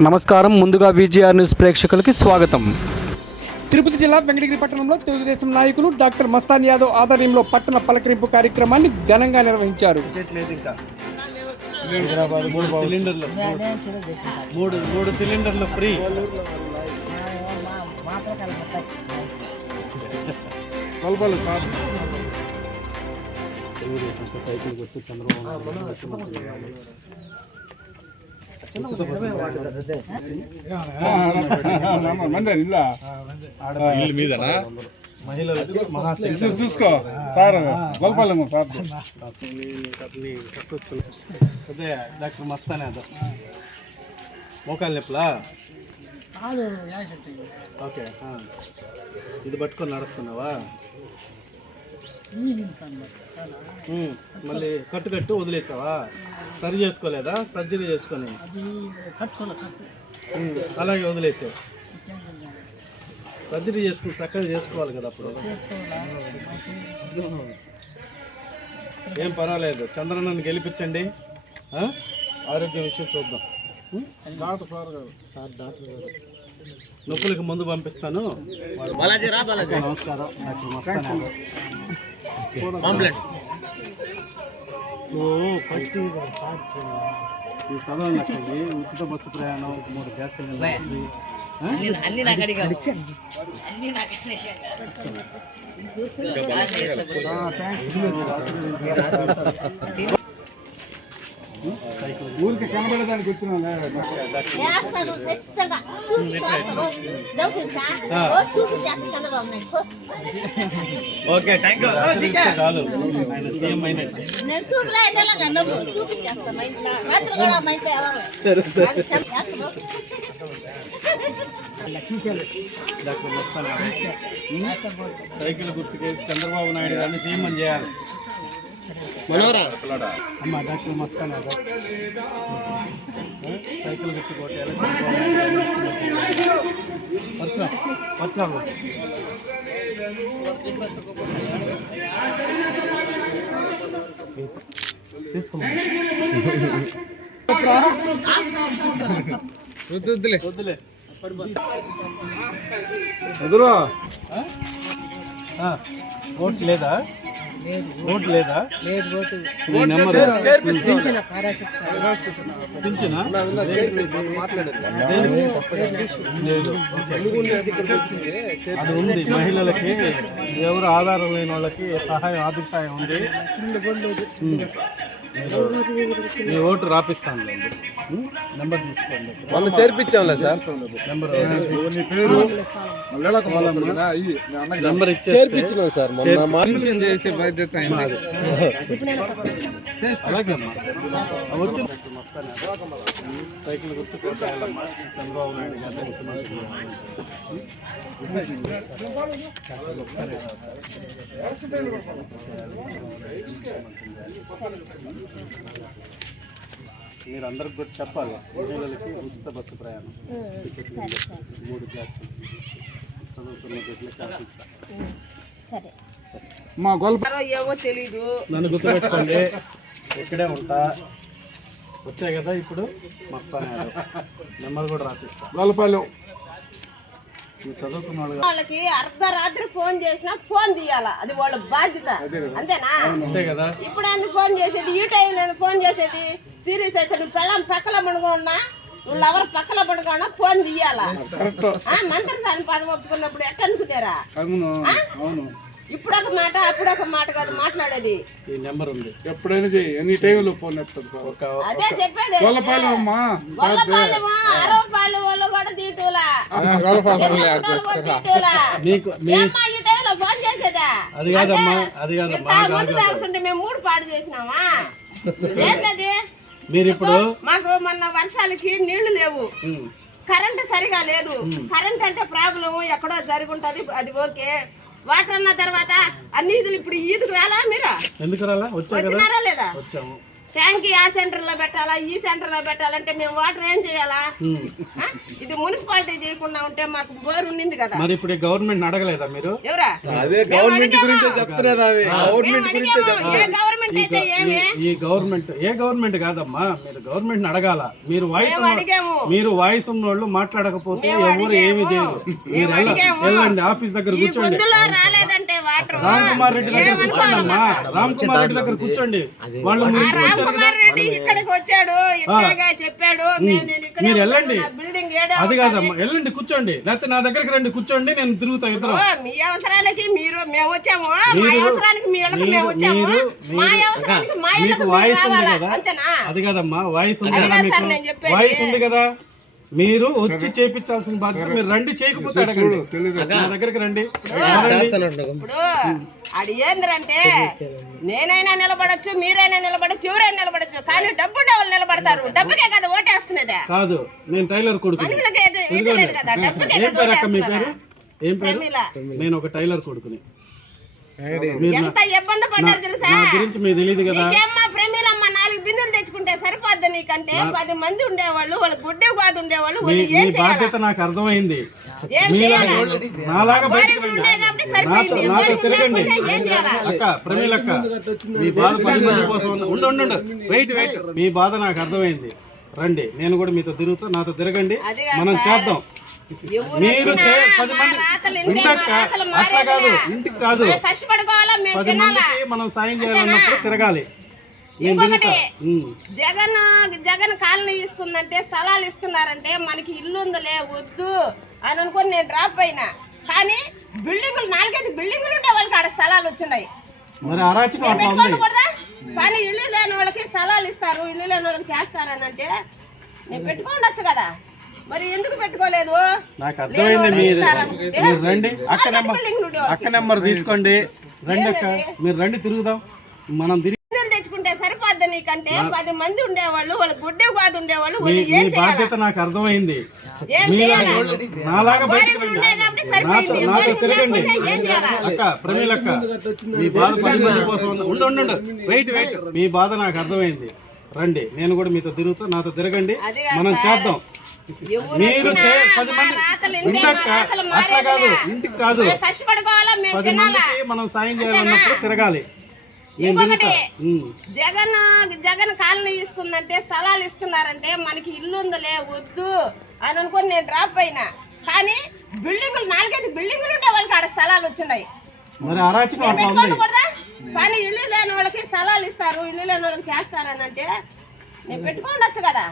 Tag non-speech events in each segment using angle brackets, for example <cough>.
నమస్కారం. ముందుగా VGR news ప్రేక్షకులకి స్వాగతం. తిరుపతి జిల్లా వెంకటగిరి పట్టణంలో తెలుగుదేశం నాయకులు డాక్టర్ మస్తాన్ యాదవ్ ఆధ్వర్యంలో పట్టణ పలకరింపు కార్యక్రమాన్ని ఘనంగా నిర్వహించారు. సిలిండర్లు మూడు మూడు సిలిండర్లు. ఫ్రీ కలపాలి సార్ సైకిల్ కొట్టి చంద్రబాబు మహిళలకు మహాశక్తి చూసుకో సార్ గొల్పాలెం సార్. అదే డాక్టర్ మస్తానే అదో. మోకాలు నొప్పులా? ఓకే. ఇది పట్టుకొని నడుస్తున్నావా? మళ్ళీ కట్టు కట్టు వదిలేసావా? సరి చేసుకోలేదా? సర్జరీ చేసుకొని? అలాగే వదిలేసావు. సర్జరీ చేసుకుని చక్కగా చేసుకోవాలి కదా అప్పుడు. ఏం పర్వాలేదు. చంద్రన్నని గెలిపించండి. ఆ? ఆరోగ్య విషయం చూద్దాం. ఉం? డాక్టర్ సార్ గారు. సార్ డాక్టర్ గారు. నొప్పులకు ముందు పంపిస్తాను. నమస్కారం. ఫస్ట్ ఈ చదవాలి లక్ష్మి ఉచిత బస్సు ప్రయాణం మూడు గ్యాస్ సిలిండర్లు Chandrababu Naidu okay thank you చాలు. ఆయన సీఎం అయినట్టు. నేను చూడలే నవ్వు. రాత్రి కూడా? సైకిల్ గుర్తుకేసి చంద్రబాబు నాయుడు గారిని సీఎం అని చేయాలి. అమ్మ డాక్టర్ మస్తాన్? సైకిల్ గారిని. వర్షం వర్షం వద్దులే. వద్దులే. ఎదురు. ఓట్ లేదా? ఓట్ లేదా. అది ఉంది. మహిళలకి ఎవరు ఆధారం లేని వాళ్ళకి సహాయం ఆర్థిక సహాయం ఉంది. మీ ఓటు రాపిస్తాను. నెంబర్ తీసుకోండి. వాళ్ళు చేర్పించాంలే సార్. నెంబర్ నెంబర్ చేర్పించినాం సార్ మొన్న చేసే బాధ్యత. అలాగే అమ్మా. సైకిల్ గుర్తు కొట్టాలమ్మా చంద్రబాబు నాయుడు గారు ముఖ్యమంత్రి మీరు అందరికి కూడా చెప్పాలి. మహిళలకి ఉచిత బస్సు ప్రయాణం. మూడు క్లాసులు. చదువుతున్న. సరే. మా గొల్ప ఏవో తెలీదు. నన్ను గుర్తుపెట్టుకోండి. ఇక్కడే ఉంటా. వచ్చాయి కదా ఇప్పుడు? మస్తానే నెంబర్ కూడా రాసిస్తా. వాళ్ళకి అర్ధరాత్రి ఫోన్ చేసినా ఫోన్ తీయాలా? అది వాళ్ళ బాధ్యత. అంతేనా? అంతే కదా. ఇప్పుడు ఎందుకు ఫోన్ చేసేది? ఈ టైంలో ఫోన్ చేసేది? సీరియస్ అయితే నువ్వు పెళ్ళం పక్కల పడుకోన్నా నువ్వు ఎవరు పక్కల పడుకోనా? ఫోన్ తీయాలా? కరెక్ట్. ఆ మంత్రసాని పదం ఒప్పుకున్నప్పుడు ఎట్ట అనుకునేరా అవును. అవును. ఇప్పుడు ఒక మాట అప్పుడు ఒక మాట కాదు మాట్లాడేది. ఈ నెంబర్ ఉంది. ఎప్పుడైనా చేయి ఎనీ టైంలో ఫోన్ ఎత్తారు సార్. ఒక అదే చెప్పేది. గొల్లపాలెం అమ్మా గొల్లపాలెము అరవపాలెం వాళ్ళు కూడా తీటులా. మీకు ఈ టైంలో ఫోన్ చేసేదా? అది కాదమ్మా అది కాదమ్మా ముందు రాకుంటే మేము మూడు పాడు చేసినామా? ఏంటది? మీరు ఇప్పుడు మాకు మొన్న వర్షాలకి నీళ్ళు లేవు. కరెంట్ సరిగా లేదు. కరెంట్ అంటే ప్రాబ్లం ఎక్కడో జరిగి ఉంటది అది ఓకే. వాటర్ అన్న తర్వాత అన్ని ఈదులు ఇప్పుడు ఈదుకు రాలా మీరు? ఎందుకు రాలా? వచ్చినారా లేదా? వచ్చాము. ట్యాంక్ ఆ సెంటర్లో పెట్టాలా ఈ సెంటర్లో పెట్టాలంటే మేము వాటర్ ఏం చేయాలా? ఇది మున్సిపాలిటీ చేయకుండా ఉంటే మాకు బోర్ ఉండింది కదా. మరి ఇప్పుడు గవర్నమెంట్ అడగలేదా మీరు? ఎవరా? అదే గవర్నమెంట్ గురించే చెప్తున్నది అవి గవర్నమెంట్ గురించే అడిగాము, ఏ గవర్నమెంట్ అయితే ఏమి? ఈ గవర్నమెంట్ ఏ గవర్నమెంట్ కాదమ్మా? మీరు గవర్నమెంట్ అడగాల? మీరు వాయిస్ మీరు వాయిస్ ఉన్నోళ్ళు మాట్లాడకపోతే మేము ఎవరు ఏమి. చేయరు. మీరు వెళ్ళ-. వెళ్ళండి ఆఫీస్ దగ్గర కూర్చోండి. గొంతులో రాలేదంటే వాటర్. రామ్ కుమార్ రెడ్డి దగ్గర కూర్చోండి అమ్మా రామ్ కుమార్ రెడ్డి దగ్గర కూర్చోండి. వాళ్ళు కుమార్ రెడ్డి ఇక్కడికి వచ్చాడు ఇట్లాగా చెప్పాడు. నేను ఇక్కడే మీరు వెళ్ళండి. నా బిల్డింగ్ ఏడే అది. కాదమ్మా వెళ్ళండి కూర్చోండి. లేకపోతే నా దగ్గరికి రండి కూర్చోండి నేను తిరుగుతా ఇద్దరు. ఓ, మీ అవసరాలకి మీరు మేము వచ్చాము. మా మీరు- అవసరానికి మీ ఇళ్ళకి మేము మీరు- వచ్చాము. మీరు- మా మీరు- అవసరానికి మా మీకు ఇళ్ళకి వాయిస్ ఉంది రావాలా? కదా? అంతేనా? అది కాదమ్మా వాయిస్ ఉంది అది కదా కాదు మీకు? సార్ నేను చెప్పేది. వాయిస్ ఉంది కదా? మీరు వచ్చి చేపించాల్సిన బాధ్యత మీరు రండి చేయకపోతే అడగండి. నా దగ్గరికి రండి. ఇప్పుడు అది ఏంద్రంటే నేనైనా నిలబడొచ్చు మీరైనా నిలబడొచ్చు ఎవరైనా నిలబడొచ్చు. కానీ డబ్బు వాళ్ళు నిలబడతారు. డబ్బుకే కదా ఓటేస్తున్నదే. కాదు నేను టైలర్ కొడుకు ఏం పేరు అక్క మీ పేరు? ఏం పేరు. నేను ఒక టైలర్ కొడుకుని. ఎంత ఇబ్బంది పడ్డారు తెలుసా? గురించి మీకు తెలియదు కదా? బిందెలు తెచ్చుకుంటే సరిపోద్ది నీకంటే? పది మంది ఉండేవాళ్ళు వాళ్ళ గుడ్డే కాదు ఉండేవాళ్ళు వాళ్ళు ఏం బాధ్యత నాకు అర్థమైంది. మీ బాధ నాకు అర్థమైంది. రండి నేను కూడా మీతో తిరుగుతా నాతో తిరగండి. మనం. చేద్దాం. మీరు పది మంది రాతలు అట్లా కాదు. ఇంటికి కాదు. మేము కష్టపడుకోవాలా మేము పది తినాలా? మందికి మనం సాయం చేయాలన్నప్పుడు తిరగాలి. ఇంకొకటి. జగన్ జగన్ కాలనీ ఇస్తుందంటే స్థలాలు ఇస్తున్నారంటే మనకి ఇల్లు ఉందలే వద్దు అని అనుకుని నేను డ్రాప్ అయినా. కానీ బిల్డింగులు నాలుగైదు బిల్డింగులు ఉండే వాళ్ళకి ఆడ స్థలాలు వచ్చినాయి. కానీ ఇల్లు లేని వాళ్ళకి స్థలాలు ఇస్తారు ఇల్లు లేని వాళ్ళకి చేస్తారని అంటే నేను పెట్టుకోండొచ్చు కదా. మరి ఎందుకు పెట్టుకోలేదు? నాకు అర్థమైంది మీరు. రండి. అక్క నెంబర్. అక్క నెంబర్ తీసుకోండి. రండి అక్క. మీరు రండి తిరుగుదాం. మనం తిరిగి నీకంటే పది మంది ఉండేవాళ్ళు వాళ్ళ గుడ్డే కాదు ఉండేవాళ్ళు మీ వాళ్ళు మీ ఏం చేయాలి? బాధ్యత నాకు అర్థమైంది. ఏం మీరు చేయాలి? నాలాగా బయటకు కోరికలు రండి ఉన్నాయి కాబట్టి నాతో సరిపోయింది నాతో కోరికలు తిరగండి. లేకపోతే ఏం చేయాలి? అక్క ప్రమీల అక్క మీ బాధ పది మంది కోసం ఉంది. ఉండు ఉండు. ఉండు. Wait wait. మీ బాధ నాకు అర్థమైంది. రండి నేను కూడా మీతో తిరుగుతా నాతో తిరగండి. అది కాదు మనం సార్. చేద్దాం. ఎవరు మీరు వచ్చినా చే- పది మా మంది రాతలు ఇంతే, ఇంటక్క మా రాతలు అట్లా కాదు. ఇంటికి కాదు. మేము కష్టపడుకోవాలా మేము పది తినాలా? మందికి మనం సాయం చేయాలన్నప్పుడు తిరగాలి. ఇంకొకటి. జగన్ జగన్ కాలనీ ఇస్తుందంటే స్థలాలు ఇస్తున్నారంటే మనకి ఇల్లు ఉందలే వద్దు అని అనుకుని నేను డ్రాప్ అయినా. కానీ బిల్డింగులు నాలుగైదు బిల్డింగులు ఉండే వాళ్ళకి ఆడ స్థలాలు వచ్చినాయి. కానీ ఇల్లు లేని వాళ్ళకి స్థలాలు ఇస్తారు ఇల్లు లేని వాళ్ళకి చేస్తారని అంటే నేను పెట్టుకోండొచ్చు కదా.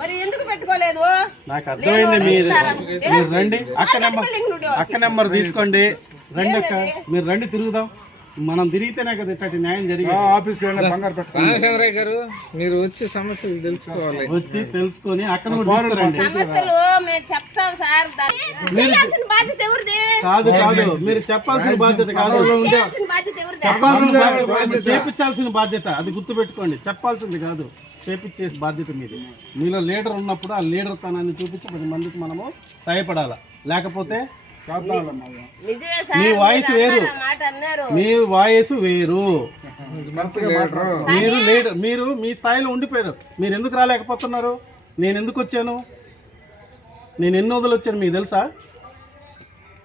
మరి ఎందుకు పెట్టుకోలేదు? నాకు అర్థమైంది మీరు. రండి. అక్క నెంబర్. అక్క నెంబర్ తీసుకోండి. రండి అక్క. మీరు రండి తిరుగుదాం. మనం తిరిగితేనే కదా ఇట్లాంటి న్యాయం జరిగింది. ఆఫీస్ బంగారు రామచంద్రయ్య గారు మీరు వచ్చి సమస్యలు తెలుసుకోవాలి. వచ్చి తెలుసుకొని అక్కడ కూడా తీసుకురండి. సమస్యలు మేము చెప్తాం సార్. దాన్ని చేయాల్సిన బాధ్యత ఎవరిది? కాదు కాదు. మీరు చెప్పాల్సిన బాధ్యత కాదు. చేయాల్సిన బాధ్యత ఎవరిది? చెప్పాల్సిన బాధ్యత. చేపించాల్సిన బాధ్యత. అది గుర్తుపెట్టుకోండి. చెప్పాల్సింది కాదు. చేపించే బాధ్యత మీది. మీలో లీడర్ ఉన్నప్పుడు ఆ లీడర్ తనాన్ని చూపించి పది మందికి మనము సహాయపడాలి? లేకపోతే మీ వాయిస్ మీరు వేరు. మీ వాయిస్ వేరు. మీరు లీడర్ మీరు మీ స్థాయిలో ఉండిపోయారు. మీరు ఎందుకు రాలేకపోతున్నారు? నేను ఎందుకు వచ్చాను? నేను ఎన్ని వదిలి వచ్చాను మీకు తెలుసా?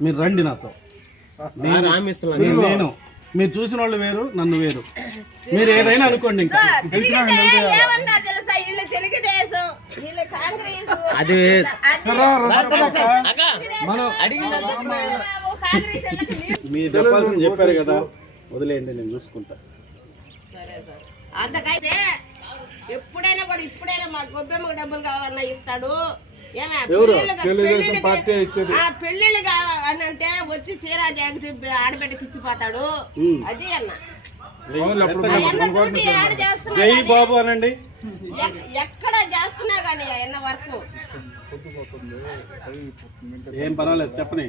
మీరు రండి నాతో. నేను- నేను- నేను మీరు చూసిన వాళ్ళు వేరు నన్ను వేరు. మీరు ఏదైనా అనుకోండి ఇంకా. అది మనం మీరు చెప్పాల్సింది చెప్పారు కదా. వదిలేయండి నేను చూసుకుంటా. అంతకైతే ఎప్పుడైనా కూడా ఇప్పుడైనా మా గొబ్బెమ్మకు డబ్బులు కావాలన్నా ఇస్తాడు. పెళ్ళిళ్ళు కావాలని అంటే వచ్చి చీరా జాకెట్ ఆడబిడ్డకి ఇచ్చిపోతాడు అది అన్న. జై బాబు అనండి. ఎక్కడ చేస్తున్నా కానీ అన్న వర్క్. ఏం పర్వాలేదు చెప్పని.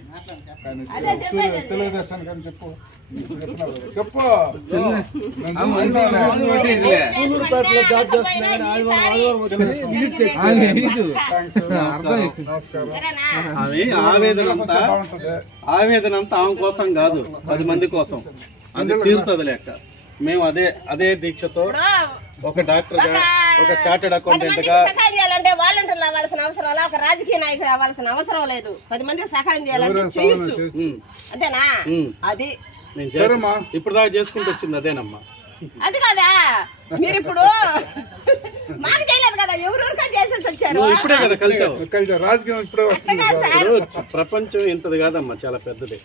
అదే చెప్పేది తెలుగుదేశానికి అని చెప్పు. చెప్పు. జాబ్ చేస్తున్నా ఆమె ఆవేదన అంతా ఆవేదన అంతా ఆమె కోసం కాదు. పది మంది కోసం. అది తీరుతుంది లెక్క. మేము అదే అదే దీక్షతో ఒక డాక్టర్గా ఒక చార్టెడ్ అకౌంటెంట్గా. సహాయం చేయాలంటే వాలంటీర్లు అవ్వాల్సిన అవసరం లేదు ఒక రాజకీయ నాయకుడు అవ్వాల్సిన అవసరం లేదు. పది మందికి సహాయం చేయాలంటే చేయొచ్చు. అంతేనా. అది. ఇప్పుడు దాకా చేసుకుంటూ వచ్చింది అదేనమ్మా. అది కదా? మీరు ఇప్పుడు <laughs> మాకు చేయలేదు కదా ఎవరెవరికా చేసేసి వచ్చారు? కదా కలిసావు. ఇప్పుడు ప్రపంచం ఇంతది కాదమ్మా చాలా పెద్దది.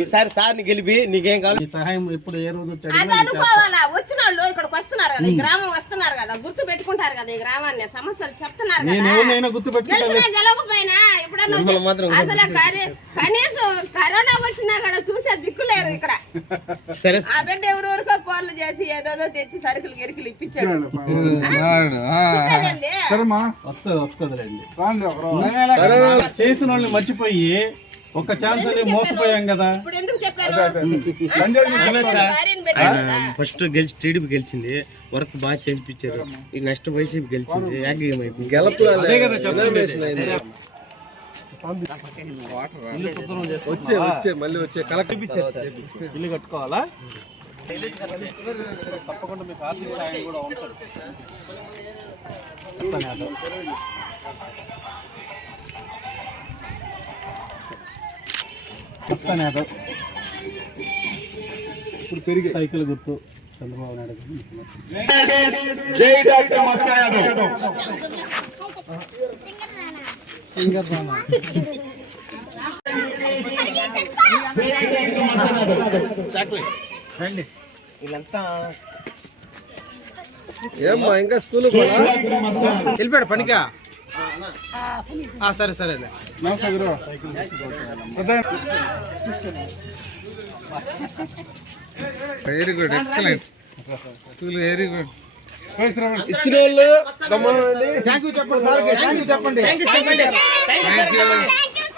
ఈసారి సార్ని గెలిపి నీకేం కావాలి? సహాయం ఎప్పుడు ఏ రోజు అది అనుకోవాలా? వచ్చిన వాళ్ళు ఇక్కడికి వస్తున్నారు కదా ఈ గ్రామం వస్తున్నారు కదా గుర్తు పెట్టుకుంటారు కదా ఈ గ్రామాన్ని సమస్యలు చెప్తున్నారు నేను కదా. గుర్తు గెలిచినా గెలవకపోయినా ఎప్పుడన్నా అసలు కనీసం కరోనా వచ్చినా కూడా చూసే దిక్కులేరు ఇక్కడ. సరే. ఆ బిడ్డ ఎవరెవరికో ఫోన్లు చేసి ఏదోదో తెచ్చి సరుకులు గిరుకులు ఇప్పించాడు. వస్తుంది వస్తుంది రండి చేసిన వాళ్ళని మర్చిపోయి ఒక ఛాన్స్ అని మోసపోయాం కదా. ఫస్ట్ గెలిచి టీడీపీ గెలిచింది. వర్క్ బాగా చేయించారు ఈ నెక్స్ట్ వైసీపీ గెలిచింది. ఏకీయం అయిపోయింది అదే కదా చెప్పలేదు ఇల్లు శుభ్రం వచ్చే వచ్చే మళ్ళీ వచ్చే. కలెక్టర్ ఇల్లు కట్టుకోవాలా? తప్పకుండా మీకు ఆర్థిక సాయం కూడా ఉంటుంది. ఇప్పుడు పెరిగి సైకిల్ గుర్తు. చంద్రబాబు నాయుడు గారు ముఖ్యమంత్రి. ఏమ్మా ఇంకా స్కూల్ వెళ్ళిపోయాడు పనికా? ఆ, సరే సరే. Very good excellent very good ఇచ్చిన వాళ్ళు థ్యాంక్ యూ చెప్పండి సార్ థ్యాంక్ యూ చెప్పండి. థ్యాంక్ యూ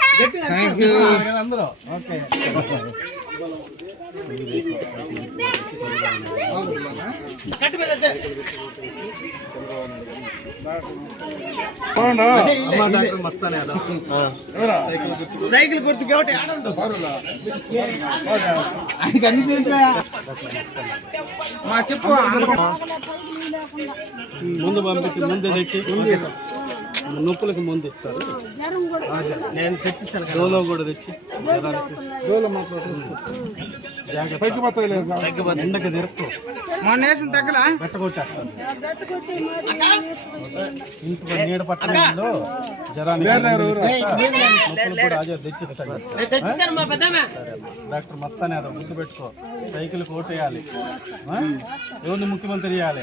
సైకిల్ గుర్తు కాబట్టి చెప్పు. ముందు పంపించి ముందు తెచ్చి. నొప్పులకు ముందు ఇస్తారు. నేను తెచ్చిస్తాను డోలో కూడా తెచ్చి. ఎండకి తిరుపు మా నేషన్ తగ్గలా? పెట్టగొట్టేస్తాను నీడ పట్టణంలో జ్వరానికి నొప్పులు కూడా అదే తెచ్చిస్తాను. డాక్టర్ మస్తాన్ యాదవ్ గుర్తు పెట్టుకో సైకిల్ కోటేయాలి ఎవరిని ముఖ్యమంత్రి చేయాలి?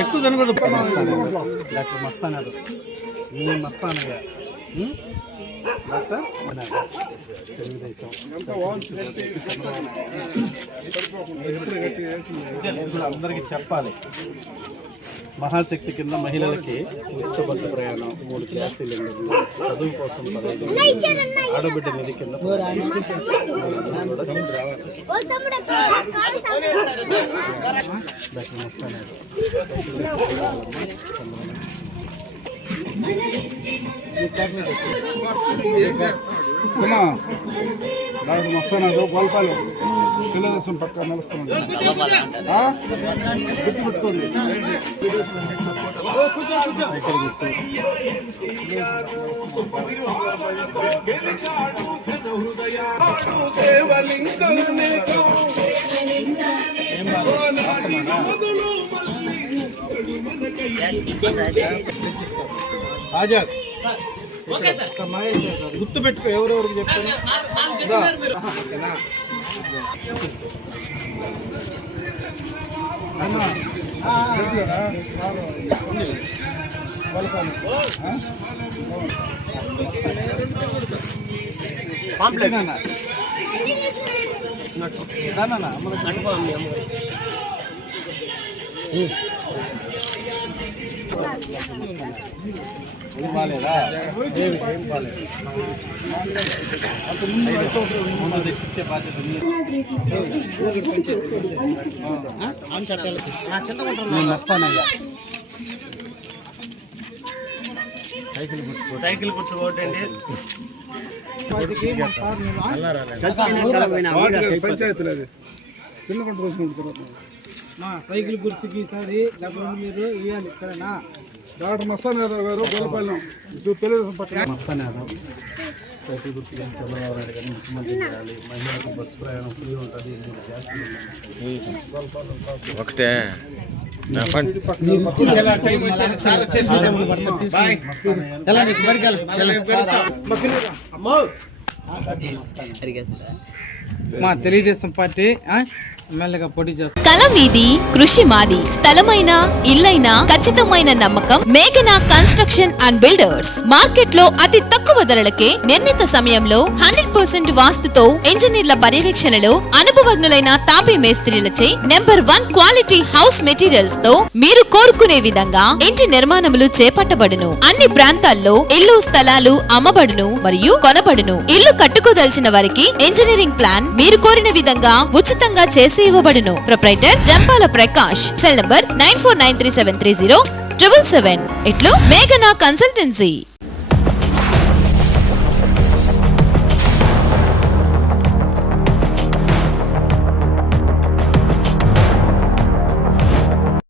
ఎక్కువ తినకూడదు డాక్టర్ మస్తానాడు. నేను మీ డాక్టర్? తెలుగుదేశం. అందరికీ చెప్పాలి. మహాశక్తి కింద మహిళలకి ఉచిత బస్సు ప్రయాణం మూడు గ్యాస్ సిలిండర్లు చదువు కోసం పదహైదు ఆడబిడ్డ నిధి కింద పదహైదు నాకు వస్తాను గోల్పాలు. తెలుగుదేశం పక్క సైకిల్ గుర్తు ఆజాద్ గుర్తు పెట్టుకో ఎవరెవరికి చెప్తాను దానా అమ్మ దగ్గర ముందు తెచ్చిచ్చే సైకిల్ గుర్తు కొట్టండి పంచాయతీలు అది. చిన్న పంట రోజున తర్వాత. మా సైకిల్ గుర్తుకి ఈసారి డబ్బులు మీరు ఇవ్వాలి సరేనా? డాక్టర్ మస్తాన్ యాదవ్ గారు గొల్లపల్లి ఇటు తెలుగుదేశం పట్ల మొత్తాన్ని అర్థం సైకిల్ గుర్తు చంద్రబాబు నాయుడు గారిని ముఖ్యమంత్రి చేయాలి. మహిళలకు బస్సు ప్రయాణం ఫ్రీ ఉంటుంది. ఎన్ని చేస్తున్నారు. మా తెలుగుదేశం పార్టీ ఎమ్మెల్యేగా పోటీ కలం కృషి మాది. స్థలమైన ఇల్లైనా ఖచ్చితమైన నమ్మకం మేఘనా కన్స్ట్రక్షన్ అండ్ బిల్డర్స్. మార్కెట్లో అతి తక్కువ ధరలకే నిర్ణీత సమయంలో హండ్రెడ్ పర్సెంట్ వాస్తుతో ఇంజనీర్ల పర్యవేక్షణలో అనుభవజ్ఞులైన తాపీ మేస్త్రీలచే నెంబర్ వన్ క్వాలిటీ హౌస్ మెటీరియల్స్తో మీరు కోరుకునే విధంగా ఇంటి నిర్మాణములు చేపట్టబడును. అన్ని ప్రాంతాల్లో ఇల్లు స్థలాలు అమ్మబడును మరియు కొనబడును. ఇల్లు కట్టుకోదలిచిన వారికి ఇంజనీరింగ్ ప్లాన్ ప్లాన్ మీరు కోరిన విధంగా ఉచితంగా చేసి ఇవ్వబడును. Proprietor Jampala Prakash. Cell number nine four nine three seven three zero triple seven. ఇట్లు మేఘనా కన్సల్టెన్సీ.